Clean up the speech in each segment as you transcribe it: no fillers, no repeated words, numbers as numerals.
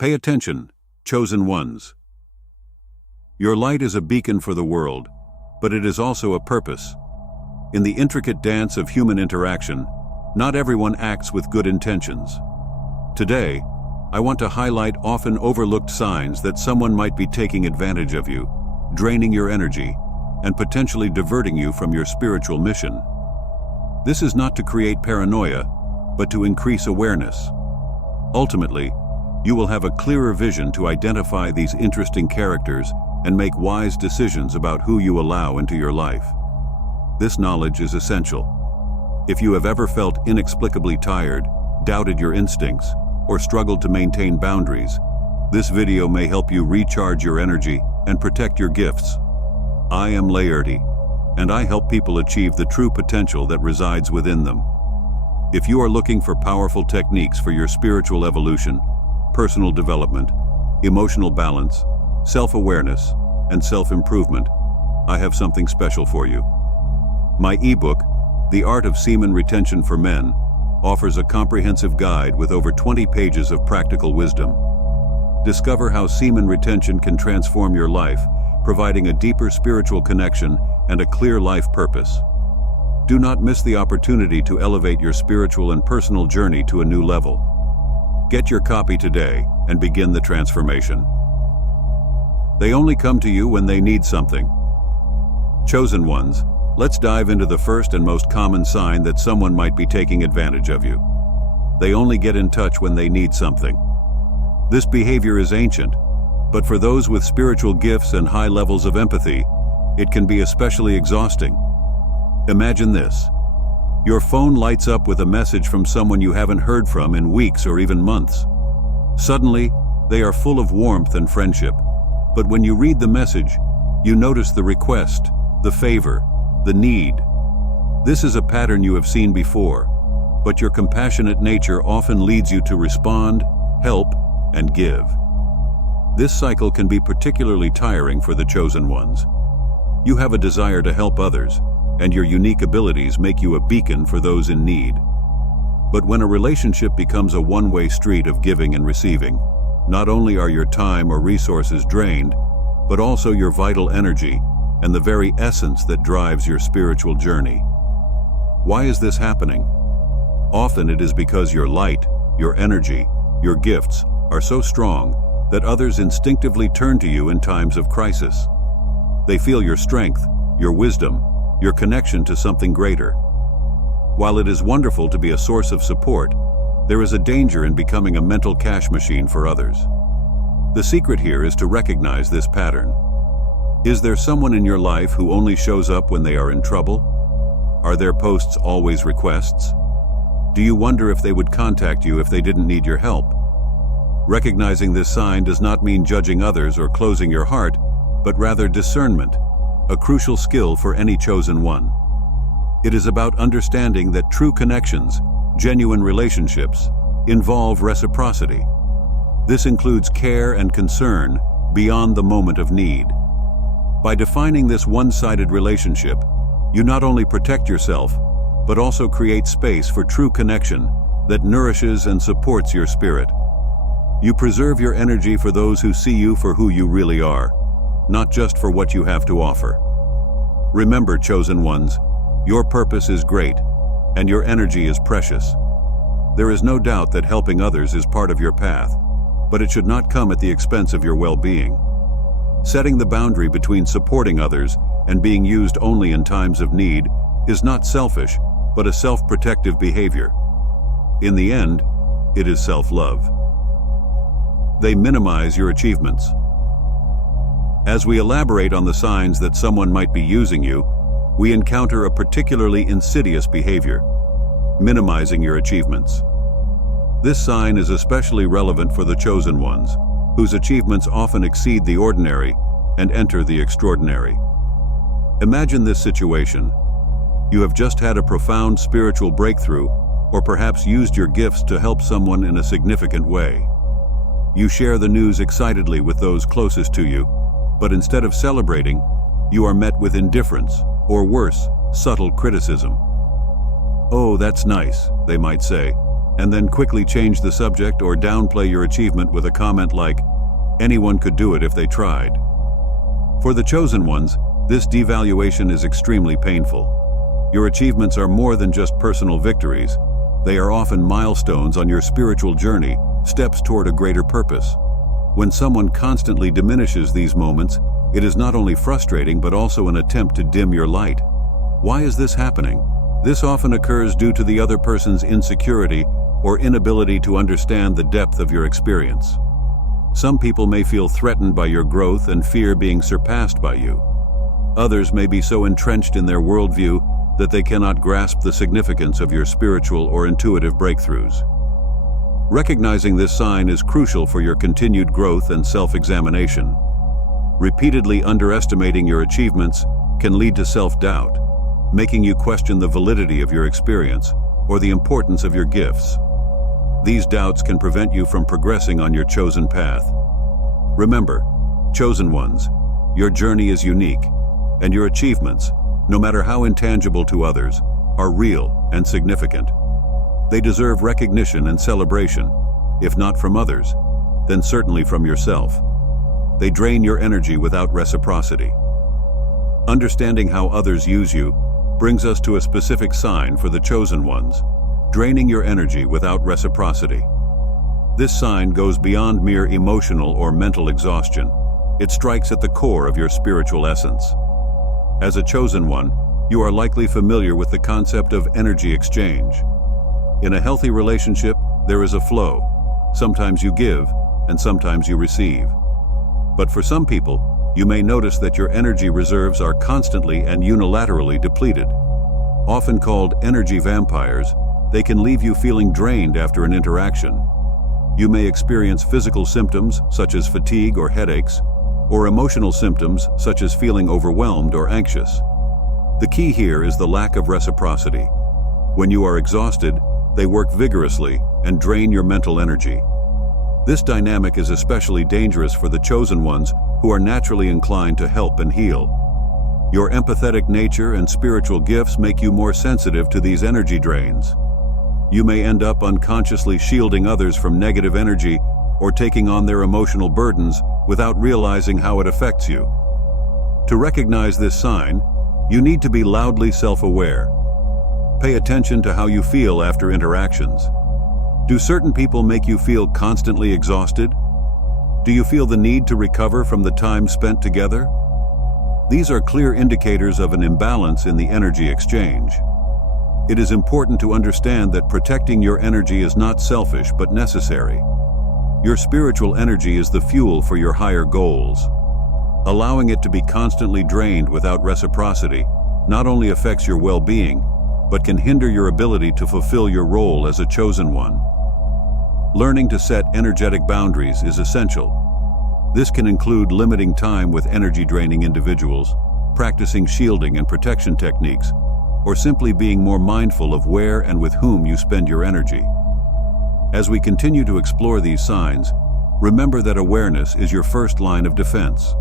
Pay attention, chosen ones. Your light is a beacon for the world, but it is also a purpose. In the intricate dance of human interaction, not everyone acts with good intentions. Today, I want to highlight often overlooked signs that someone might be taking advantage of you, draining your energy, and potentially diverting you from your spiritual mission. This is not to create paranoia, but to increase awareness. Ultimately, you will have a clearer vision to identify these interesting characters and make wise decisions about who you allow into your life. This knowledge is essential. If you have ever felt inexplicably tired, doubted your instincts, or struggled to maintain boundaries, this video may help you recharge your energy and protect your gifts. I am shorturl, and I help people achieve the true potential that resides within them. If you are looking for powerful techniques for your spiritual evolution, personal development, emotional balance, self-awareness, and self-improvement, I have something special for you. My ebook, The Art of Semen Retention for Men, offers a comprehensive guide with over 20 pages of practical wisdom. Discover how semen retention can transform your life, providing a deeper spiritual connection and a clear life purpose. Do not miss the opportunity to elevate your spiritual and personal journey to a new level. Get your copy today and begin the transformation. They only come to you when they need something. Chosen ones, let's dive into the first and most common sign that someone might be taking advantage of you. They only get in touch when they need something. This behavior is ancient, but for those with spiritual gifts and high levels of empathy, it can be especially exhausting. Imagine this. Your phone lights up with a message from someone you haven't heard from in weeks or even months. Suddenly, they are full of warmth and friendship, but when you read the message, you notice the request, the favor, the need. This is a pattern you have seen before, but your compassionate nature often leads you to respond, help, and give. This cycle can be particularly tiring for the chosen ones. You have a desire to help others, and your unique abilities make you a beacon for those in need. But when a relationship becomes a one-way street of giving and receiving, not only are your time or resources drained, but also your vital energy and the very essence that drives your spiritual journey. Why is this happening? Often it is because your light, your energy, your gifts are so strong that others instinctively turn to you in times of crisis. They feel your strength, your wisdom, your connection to something greater. While it is wonderful to be a source of support, there is a danger in becoming a mental cash machine for others. The secret here is to recognize this pattern. Is there someone in your life who only shows up when they are in trouble? Are their posts always requests? Do you wonder if they would contact you if they didn't need your help? Recognizing this sign does not mean judging others or closing your heart, but rather discernment, a crucial skill for any chosen one. It is about understanding that true connections, genuine relationships, involve reciprocity. This includes care and concern beyond the moment of need. By defining this one-sided relationship, you not only protect yourself, but also create space for true connection that nourishes and supports your spirit. You preserve your energy for those who see you for who you really are, not just for what you have to offer. Remember, chosen ones, your purpose is great, and your energy is precious. There is no doubt that helping others is part of your path, but it should not come at the expense of your well-being. Setting the boundary between supporting others and being used only in times of need is not selfish, but a self-protective behavior. In the end, it is self-love. They minimize your achievements. As we elaborate on the signs that someone might be using you, we encounter a particularly insidious behavior: minimizing your achievements. This sign is especially relevant for the chosen ones, whose achievements often exceed the ordinary and enter the extraordinary. Imagine this situation. You have just had a profound spiritual breakthrough, or perhaps used your gifts to help someone in a significant way. You share the news excitedly with those closest to you, but instead of celebrating, you are met with indifference, or worse, subtle criticism. "Oh, that's nice," they might say, and then quickly change the subject or downplay your achievement with a comment like, "Anyone could do it if they tried." For the chosen ones, this devaluation is extremely painful. Your achievements are more than just personal victories. They are often milestones on your spiritual journey, steps toward a greater purpose. When someone constantly diminishes these moments, it is not only frustrating but also an attempt to dim your light. Why is this happening? This often occurs due to the other person's insecurity or inability to understand the depth of your experience. Some people may feel threatened by your growth and fear being surpassed by you. Others may be so entrenched in their worldview that they cannot grasp the significance of your spiritual or intuitive breakthroughs. Recognizing this sign is crucial for your continued growth and self-examination. Repeatedly underestimating your achievements can lead to self-doubt, making you question the validity of your experience or the importance of your gifts. These doubts can prevent you from progressing on your chosen path. Remember, chosen ones, your journey is unique, and your achievements, no matter how intangible to others, are real and significant. They deserve recognition and celebration, if not from others, then certainly from yourself. They drain your energy without reciprocity. Understanding how others use you brings us to a specific sign for the chosen ones: draining your energy without reciprocity. This sign goes beyond mere emotional or mental exhaustion. It strikes at the core of your spiritual essence. As a chosen one, you are likely familiar with the concept of energy exchange. In a healthy relationship, there is a flow. Sometimes you give, and sometimes you receive. But for some people, you may notice that your energy reserves are constantly and unilaterally depleted. Often called energy vampires, they can leave you feeling drained after an interaction. You may experience physical symptoms such as fatigue or headaches, or emotional symptoms such as feeling overwhelmed or anxious. The key here is the lack of reciprocity. When you are exhausted, they work vigorously and drain your mental energy. This dynamic is especially dangerous for the chosen ones who are naturally inclined to help and heal. Your empathetic nature and spiritual gifts make you more sensitive to these energy drains. You may end up unconsciously shielding others from negative energy or taking on their emotional burdens without realizing how it affects you. To recognize this sign, you need to be loudly self-aware. Pay attention to how you feel after interactions. Do certain people make you feel constantly exhausted? Do you feel the need to recover from the time spent together? These are clear indicators of an imbalance in the energy exchange. It is important to understand that protecting your energy is not selfish but necessary. Your spiritual energy is the fuel for your higher goals. Allowing it to be constantly drained without reciprocity not only affects your well-being, but can hinder your ability to fulfill your role as a chosen one. Learning to set energetic boundaries is essential. This can include limiting time with energy-draining individuals, practicing shielding and protection techniques, or simply being more mindful of where and with whom you spend your energy. As we continue to explore these signs, remember that awareness is your first line of defense.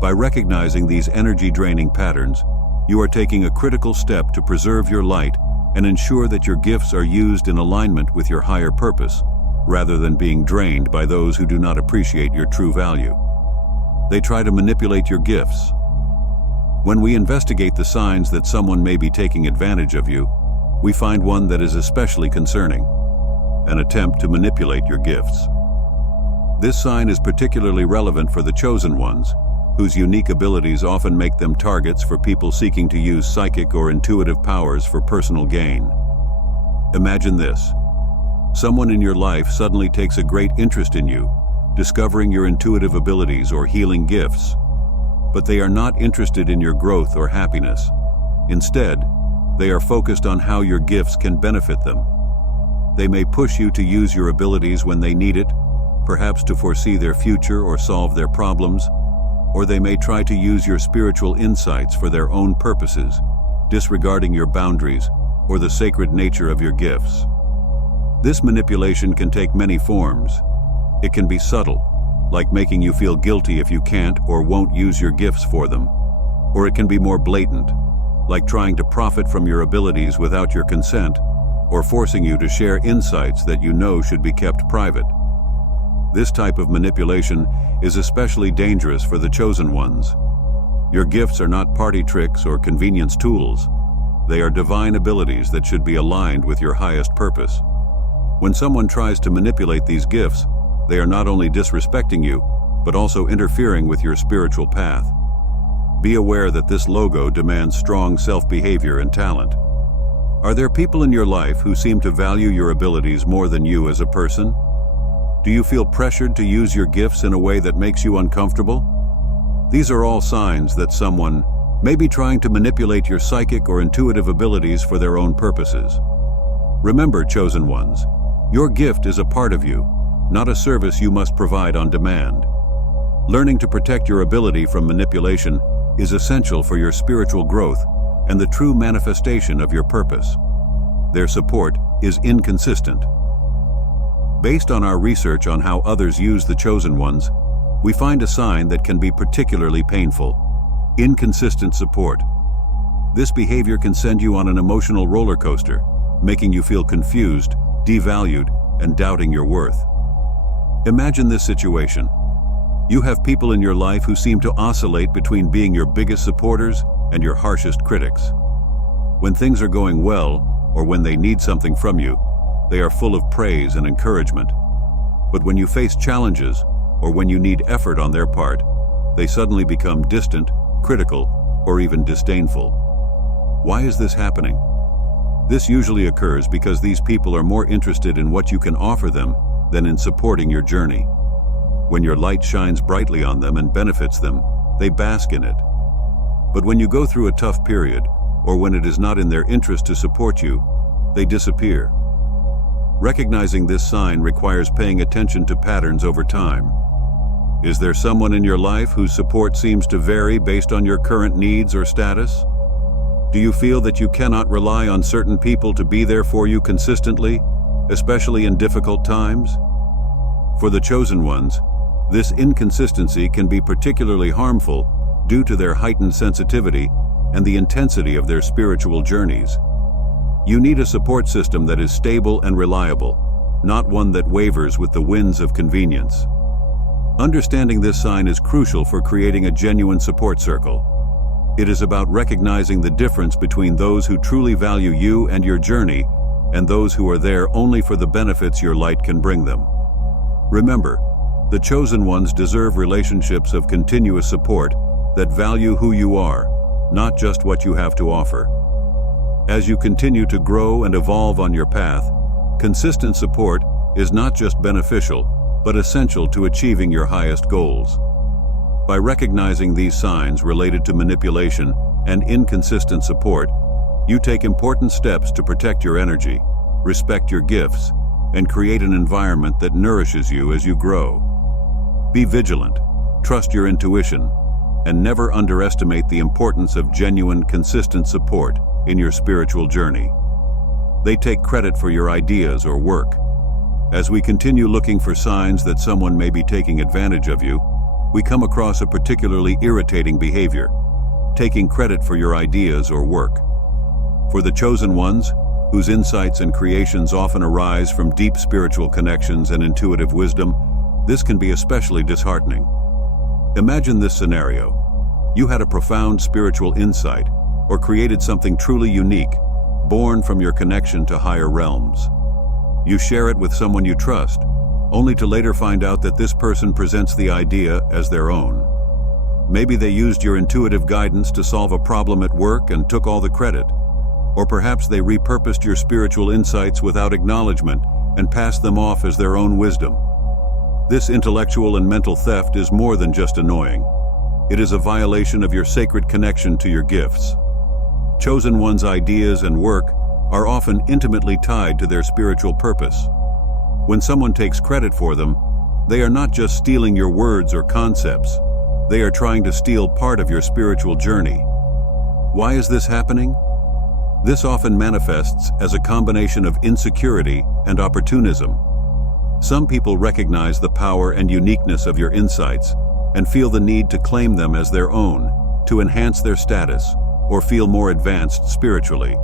By recognizing these energy-draining patterns, you are taking a critical step to preserve your light and ensure that your gifts are used in alignment with your higher purpose, rather than being drained by those who do not appreciate your true value. They try to manipulate your gifts. When we investigate the signs that someone may be taking advantage of you, we find one that is especially concerning: an attempt to manipulate your gifts. This sign is particularly relevant for the chosen ones, whose unique abilities often make them targets for people seeking to use psychic or intuitive powers for personal gain. Imagine this. Someone in your life suddenly takes a great interest in you, discovering your intuitive abilities or healing gifts. But they are not interested in your growth or happiness. Instead, they are focused on how your gifts can benefit them. They may push you to use your abilities when they need it, perhaps to foresee their future or solve their problems, or they may try to use your spiritual insights for their own purposes, disregarding your boundaries or the sacred nature of your gifts. This manipulation can take many forms. It can be subtle, like making you feel guilty if you can't or won't use your gifts for them. Or it can be more blatant, like trying to profit from your abilities without your consent, or forcing you to share insights that you know should be kept private. This type of manipulation is especially dangerous for the chosen ones. Your gifts are not party tricks or convenience tools. They are divine abilities that should be aligned with your highest purpose. When someone tries to manipulate these gifts, they are not only disrespecting you, but also interfering with your spiritual path. Be aware that this logo demands strong self-behavior and talent. Are there people in your life who seem to value your abilities more than you as a person? Do you feel pressured to use your gifts in a way that makes you uncomfortable? These are all signs that someone may be trying to manipulate your psychic or intuitive abilities for their own purposes. Remember, chosen ones, your gift is a part of you, not a service you must provide on demand. Learning to protect your ability from manipulation is essential for your spiritual growth and the true manifestation of your purpose. Their support is inconsistent. Based on our research on how others use the chosen ones, we find a sign that can be particularly painful: inconsistent support. This behavior can send you on an emotional roller coaster, making you feel confused, devalued, and doubting your worth. Imagine this situation. You have people in your life who seem to oscillate between being your biggest supporters and your harshest critics. When things are going well, or when they need something from you, they are full of praise and encouragement. But when you face challenges, or when you need effort on their part, they suddenly become distant, critical, or even disdainful. Why is this happening? This usually occurs because these people are more interested in what you can offer them than in supporting your journey. When your light shines brightly on them and benefits them, they bask in it. But when you go through a tough period, or when it is not in their interest to support you, they disappear. Recognizing this sign requires paying attention to patterns over time. Is there someone in your life whose support seems to vary based on your current needs or status? Do you feel that you cannot rely on certain people to be there for you consistently, especially in difficult times? For the chosen ones, this inconsistency can be particularly harmful due to their heightened sensitivity and the intensity of their spiritual journeys. You need a support system that is stable and reliable, not one that wavers with the winds of convenience. Understanding this sign is crucial for creating a genuine support circle. It is about recognizing the difference between those who truly value you and your journey and those who are there only for the benefits your light can bring them. Remember, the chosen ones deserve relationships of continuous support that value who you are, not just what you have to offer. As you continue to grow and evolve on your path, consistent support is not just beneficial, but essential to achieving your highest goals. By recognizing these signs related to manipulation and inconsistent support, you take important steps to protect your energy, respect your gifts, and create an environment that nourishes you as you grow. Be vigilant, trust your intuition, and never underestimate the importance of genuine, consistent support in your spiritual journey. They take credit for your ideas or work. As we continue looking for signs that someone may be taking advantage of you, we come across a particularly irritating behavior: taking credit for your ideas or work. For the chosen ones, whose insights and creations often arise from deep spiritual connections and intuitive wisdom, this can be especially disheartening. Imagine this scenario. You had a profound spiritual insight or created something truly unique, born from your connection to higher realms. You share it with someone you trust, only to later find out that this person presents the idea as their own. Maybe they used your intuitive guidance to solve a problem at work and took all the credit. Or perhaps they repurposed your spiritual insights without acknowledgement and passed them off as their own wisdom. This intellectual and mental theft is more than just annoying. It is a violation of your sacred connection to your gifts. Chosen ones' ideas and work are often intimately tied to their spiritual purpose. When someone takes credit for them, they are not just stealing your words or concepts. They are trying to steal part of your spiritual journey. Why is this happening? This often manifests as a combination of insecurity and opportunism. Some people recognize the power and uniqueness of your insights and feel the need to claim them as their own, to enhance their status, or feel more advanced spiritually.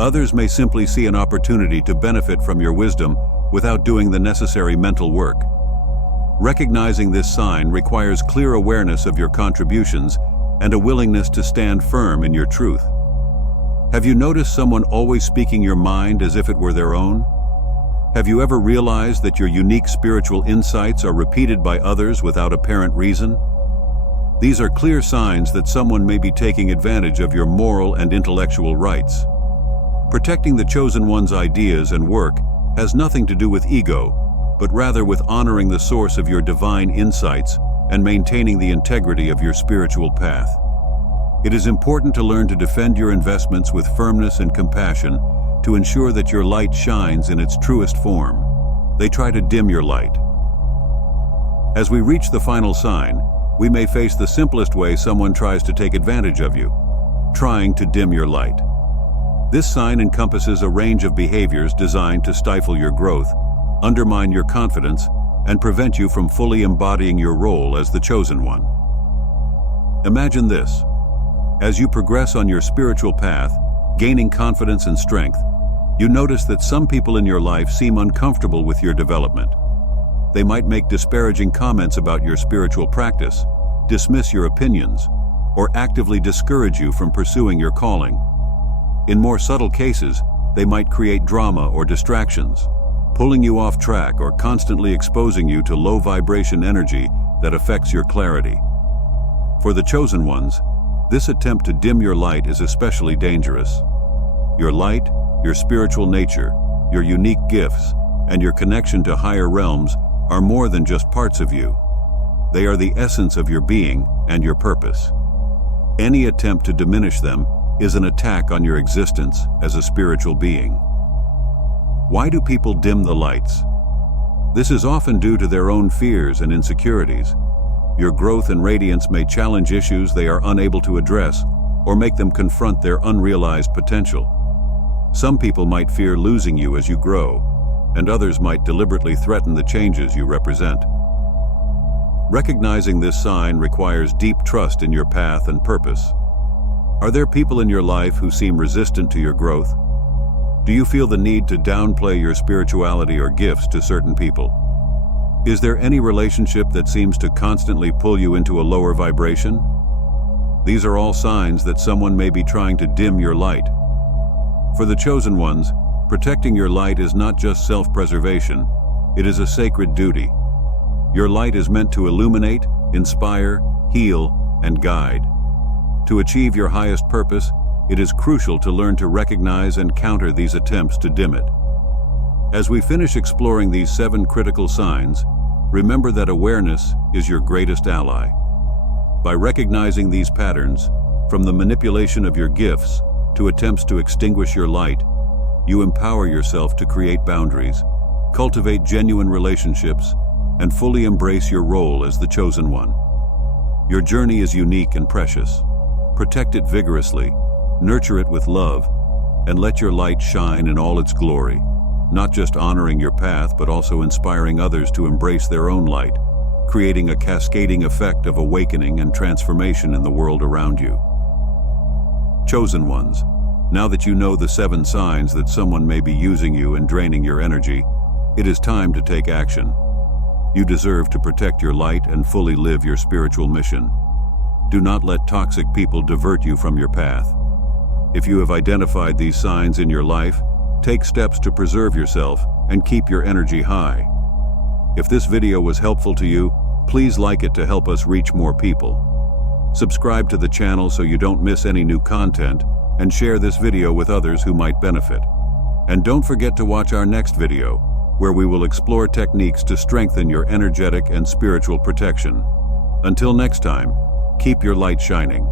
Others may simply see an opportunity to benefit from your wisdom without doing the necessary mental work. Recognizing this sign requires clear awareness of your contributions and a willingness to stand firm in your truth. Have you noticed someone always speaking your mind as if it were their own? Have you ever realized that your unique spiritual insights are repeated by others without apparent reason? These are clear signs that someone may be taking advantage of your moral and intellectual rights. Protecting the chosen one's ideas and work has nothing to do with ego, but rather with honoring the source of your divine insights and maintaining the integrity of your spiritual path. It is important to learn to defend your investments with firmness and compassion to ensure that your light shines in its truest form. They try to dim your light. As we reach the final sign, we may face the simplest way someone tries to take advantage of you, trying to dim your light. This sign encompasses a range of behaviors designed to stifle your growth, undermine your confidence, and prevent you from fully embodying your role as the chosen one. Imagine this. As you progress on your spiritual path, gaining confidence and strength, you notice that some people in your life seem uncomfortable with your development. They might make disparaging comments about your spiritual practice, dismiss your opinions, or actively discourage you from pursuing your calling. In more subtle cases, they might create drama or distractions, pulling you off track or constantly exposing you to low vibration energy that affects your clarity. For the chosen ones, this attempt to dim your light is especially dangerous. Your light, your spiritual nature, your unique gifts, and your connection to higher realms are more than just parts of you. They are the essence of your being and your purpose. Any attempt to diminish them is an attack on your existence as a spiritual being. Why do people dim the lights? This is often due to their own fears and insecurities. Your growth and radiance may challenge issues they are unable to address or make them confront their unrealized potential. Some people might fear losing you as you grow, and others might deliberately threaten the changes you represent. Recognizing this sign requires deep trust in your path and purpose. Are there people in your life who seem resistant to your growth? Do you feel the need to downplay your spirituality or gifts to certain people? Is there any relationship that seems to constantly pull you into a lower vibration? These are all signs that someone may be trying to dim your light. For the chosen ones, protecting your light is not just self-preservation, it is a sacred duty. Your light is meant to illuminate, inspire, heal, and guide. To achieve your highest purpose, it is crucial to learn to recognize and counter these attempts to dim it. As we finish exploring these 7 critical signs, remember that awareness is your greatest ally. By recognizing these patterns, from the manipulation of your gifts to attempts to extinguish your light, you empower yourself to create boundaries, cultivate genuine relationships, and fully embrace your role as the chosen one. Your journey is unique and precious. Protect it vigorously, nurture it with love, and let your light shine in all its glory, not just honoring your path but also inspiring others to embrace their own light, creating a cascading effect of awakening and transformation in the world around you. Chosen ones, now that you know the 7 signs that someone may be using you and draining your energy, it is time to take action. You deserve to protect your light and fully live your spiritual mission. Do not let toxic people divert you from your path. If you have identified these signs in your life, take steps to preserve yourself and keep your energy high. If this video was helpful to you, please like it to help us reach more people. Subscribe to the channel so you don't miss any new content, and share this video with others who might benefit. And don't forget to watch our next video, where we will explore techniques to strengthen your energetic and spiritual protection. Until next time, keep your light shining.